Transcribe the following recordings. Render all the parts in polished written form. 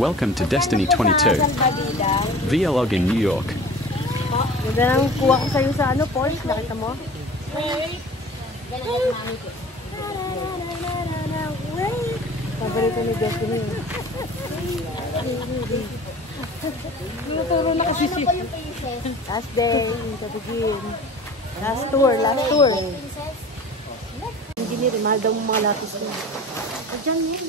Welcome to Destiny 22, VLOG in New York. Ganda nang kuha ko sa'yo sa ano, Paul. Nakita mo? Paborito ni Destiny. Tinuturo na kasi siya. Last day, to begin. Last tour. Engineer, mahal daw mo mga lapis mo. Diyan yun.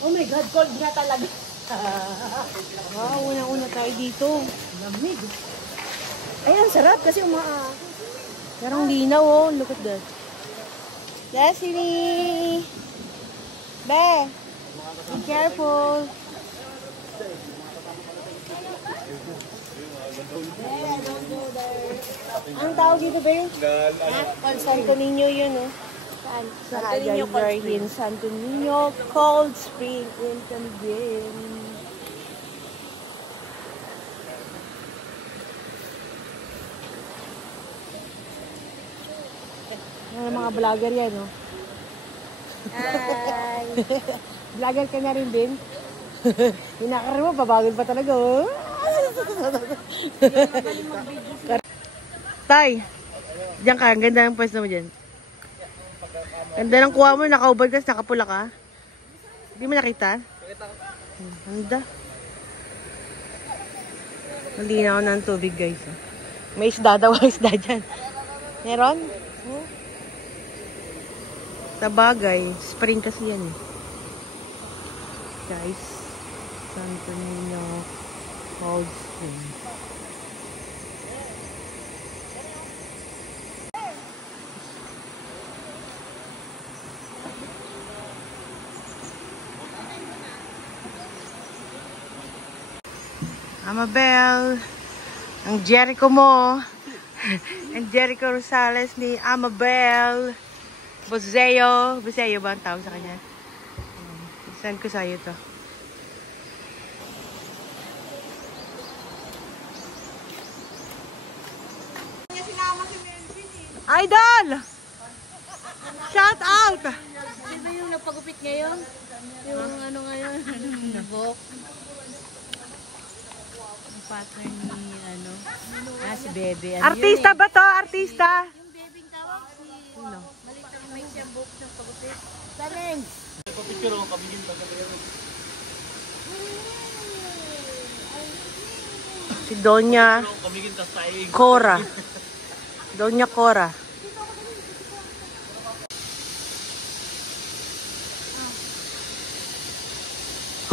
Oh my God, cold na talaga. Wow, una-una tayo dito. Lamig. Ay, ang sarap kasi parang linaw, oh. Look at that. Destiny! Be! Be careful! Ang tawag dito, Be? Santo Niño yun, oh. Sa Agayin, Santo Niño, Cold Spring in Camiguin. Yan mga vlogger yan, no? Hi! Vlogger ka na rin din? Hinakar mo, pabagod pa talaga, oh. Tay, diyan ka, ang ganda ng pwesto mo dyan. Ganda ng kuha mo, nakaubad ka, nakapula ka. Hindi mo nakita? Ganda. Malinaw na ng tubig, guys. May isda daw, isda dyan. Meron? Oh. Sabagay, spring kasi yan eh. Guys, Santo Niño Cold Spring. Amabel, ang Jericho mo, ang Jericho Rosales ni Amabel, Boseo ba ang tawag sa kanya? Send ko sa'yo to. Idol! Shout out! Sino yung napagupit ngayon? Yung ano ngayon? Nabok? Partner ni ano? Si Bebe. Ano Artista ba to? Artista? Yung Bebe tawag si Malik ang may siyang book ng pagupit. Taleng! Picture ako, kabigin pa sa Si Doña Cora. Doña Cora.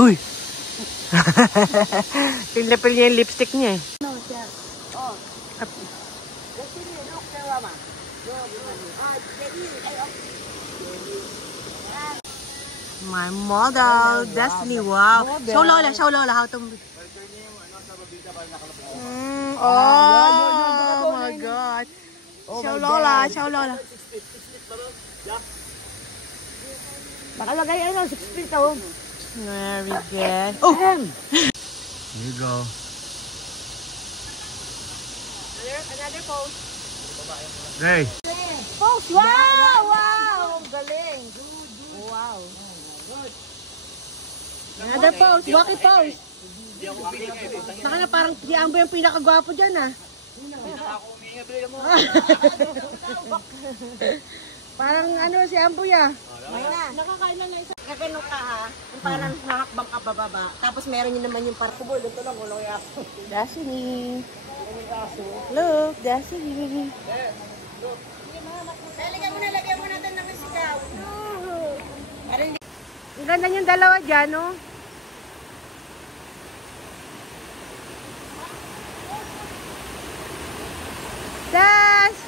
Huy! Pinapil niya yung lipstick niya eh. My model, Destiny, wow. Show Lola how to... Oh my God. Show Lola. Nakalagay ano, 6 feet oh. Very good. Oh! Here you go. Another pose. Hey. Pose! Wow! Ang galing. Wow. Another pose. Walkie pose. Saka na parang si Ambo yung pinakagwapo dyan ah. Parang ano si Ambo ya. Nakakain lang isa. Gagano ka ha. Yung parang nakakbang ka bababa. Tapos meron yun naman yung parkour. Ito lang ulo ya. Destiny. Look, Destiny. Lagyan mo natin ng sigaw. Ang ganda yung dalawa dyan, no? Dash!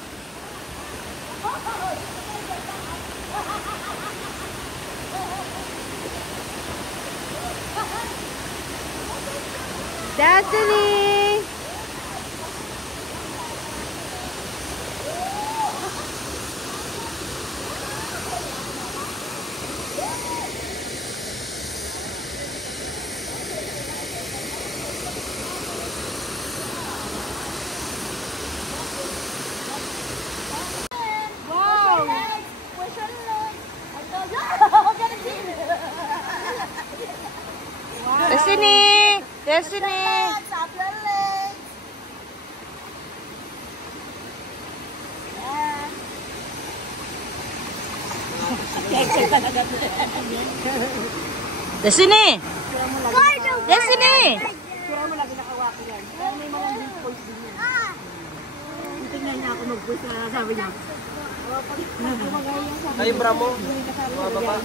Destiny! Destiny! Destiny! Up your legs. Destiny! Destiny! Sura mo lagi nakawaki yan. Kaya may mga deep voice din yan. Tingnan niya ako mag-voice na sabi niya. Ay, Bramo. Mga baba.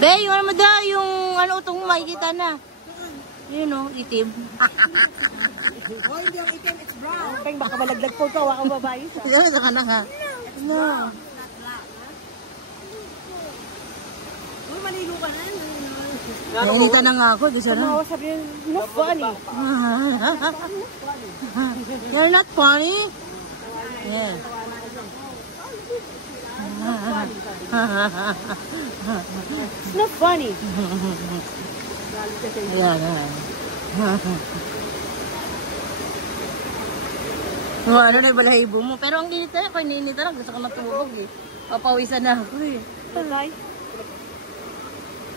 Be, yung ano mo daw, yung ano utong makikita na. Yun o, itim. Oh, hindi ang itim, it's brown. Peng, baka malaglag po ka, wakang babae sa. Yan ka na nga. No. Uy, maligo ka na. Nainita na nga ako, di siya na. Sabi yun, not funny. You're not funny? Yeah. It's not funny. Ayan. Ano na yung balahibo mo. Pero ang init na, kung ininit na lang, gusto ko matulog eh. Papawisan na ako eh. Talay.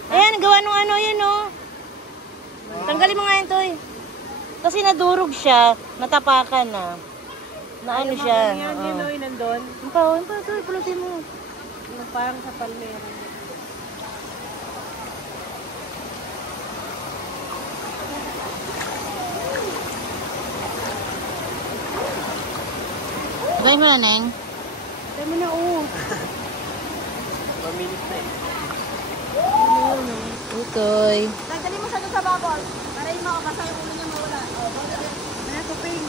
Ayan, gawa nung ano yun oh. Tanggalin mo nga yun to eh. Kasi nadurog siya, natapakan na. Na ano siya. Yan, yun o, yun nandun. Yung pa, ito, ipulutin mo. Parang sa palmera. Gawin mo na, Neng. Dami mo na, oh. Maminis na eh. Utoy. Dali mo sa doon sa bubble. Para yung makabasa yung ulo niya mawala. Ano sa pain?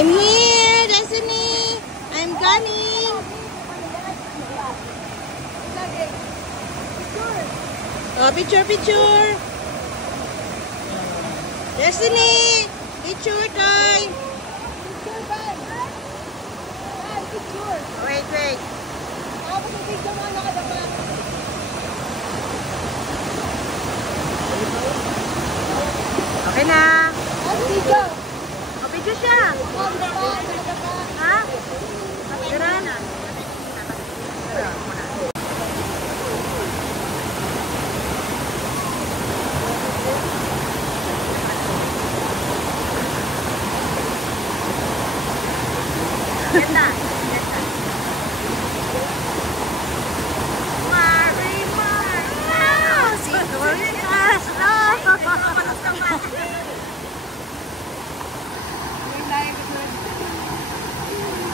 I'm here, Destiny. I'm coming. Oh, picture, picture. Destiny, picture time. Wait, wait. Okay na. Oh, picture siya. Ha? Tira na. Ganda.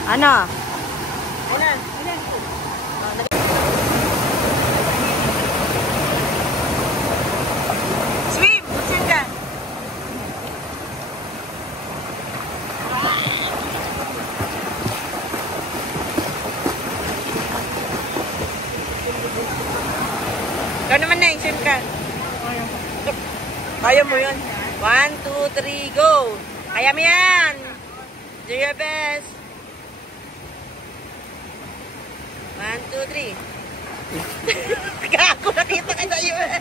Ano? Swim! Swim ka! Ikaw naman na, swim ka. Kaya mo yun. 1, 2, 3, go! Kaya mo yan! Do your best! 1, 2, 3. Gago, nakita ka sa'yo eh.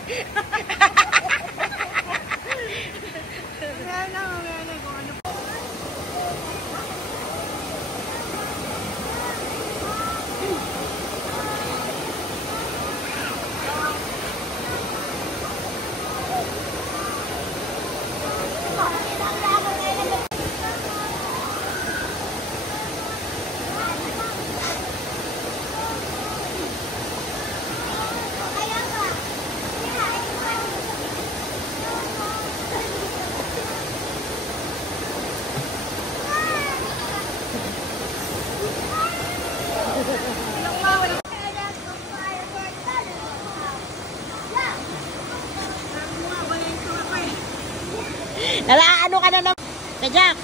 Nalaano ka na lang. Kajak!